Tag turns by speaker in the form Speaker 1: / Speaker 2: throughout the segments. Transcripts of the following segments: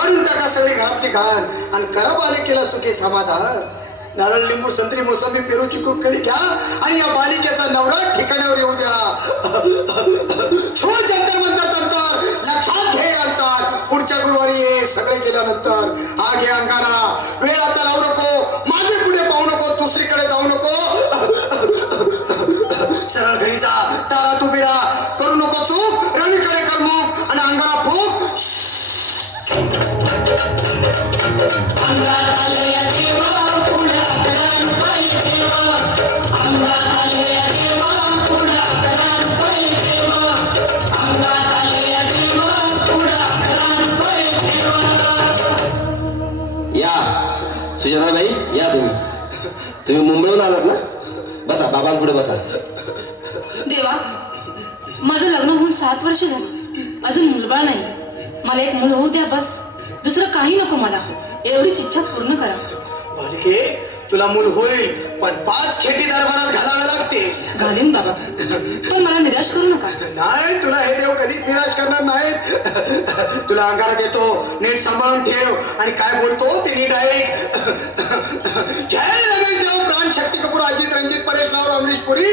Speaker 1: काढून टाका सगळी घरातली घाण. आणि करा बालिकेला सुखी समाधान. नारळ लिंबू संत्री मोसंबी पेरूची चिकू कळी घ्या आणि या बालिकेचा नवरा ठिकाणावर येऊ द्या. छोड जंतर मंतर तंतर लक्षात घे अंतर. पुढच्या गुरुवारी ये सगळे गेल्यानंतर आगे अंगारा.
Speaker 2: या सुजाताबाई या तुम्ही तुम्ही मुंबईहून आलात ना बसा बाबांपुढे बसा
Speaker 3: देवा माझं लग्न होऊन सात वर्ष झालं. अजून मुलबाळ नाही. मला एक मुलं होऊ द्या बस. दुसरं काही नको मला. एवढीच इच्छा पूर्ण करा.
Speaker 1: बालिके तुला मूल होईल पण पाच
Speaker 3: बाबा. पण मला निराश करू नका.
Speaker 1: नाही तुला हे देव कधीच निराश करणार नाहीत. तुला अंगारा देतो नीट सांभाळून ठेव. आणि काय बोलतो ते नीट ऐक. जय रमेश देव प्राण शक्ती कपूर अजित रंजित परेश राव अमरीश पुरी.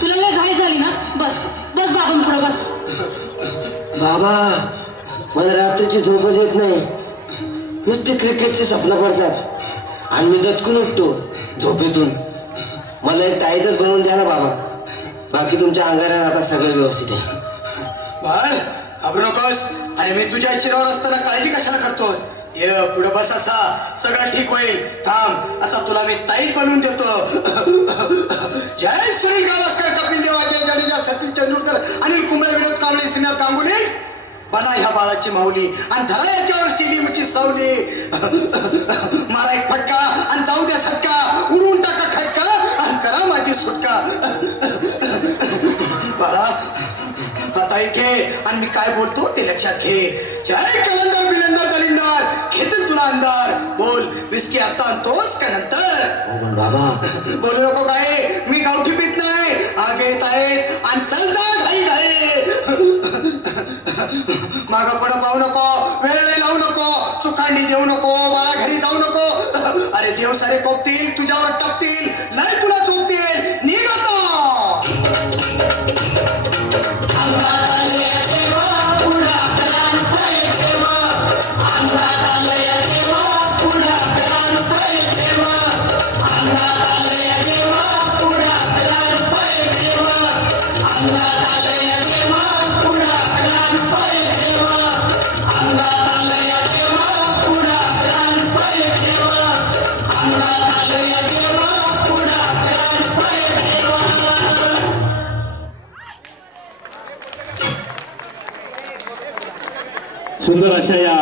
Speaker 3: तुला लय घाई झाली ना? बस बस बाबा पुढे बस.
Speaker 2: बाबा मला रात्रीची झोपच येत नाही. नुसते क्रिकेटचे स्वप्न पडतात. आणि मी दचकून उठतो झोपेतून. मला एक ताईतच बनवून द्या ना बाबा. बाकी तुमच्या अंगारात आता सगळं व्यवस्थित आहे.
Speaker 1: बाळ घाबरू नकोस. अरे मी तुझ्या शिरावर असताना काळजी कशाला करतोस? ये पुढे बस असा. सगळं ठीक होईल. थांब. आता तुला मी ताईत बनवून देतो. बना ह्या बाळाची माऊली. आणि धरा याच्यावर स्टेडियमची सावली. मारा एक फटका आणि जाऊ द्या सटका. उडवून टाका खटका आणि करा माझी सुटका. बाळा आता इथे आणि मी काय बोलतो ते लक्षात घे. जय कलंदर बिलंदर दलिंदर. घेतील तुला अंधार. बोल विस्की आता आणतोस का नंतर?
Speaker 2: हो बाबा.
Speaker 1: बोलू नको काय? मी गावठी पीत नाही. माग येत आहेत आणि चल चल घाई घाई. माग पुढं पाहू नको वेळ वेळ लावू नको चुकांडी देऊ नको मला घरी जाऊ नको. अरे देव सारे कोपतील तुझ्यावर टपतील नाही तुला चोपतील निघ
Speaker 4: सुंदर अशा या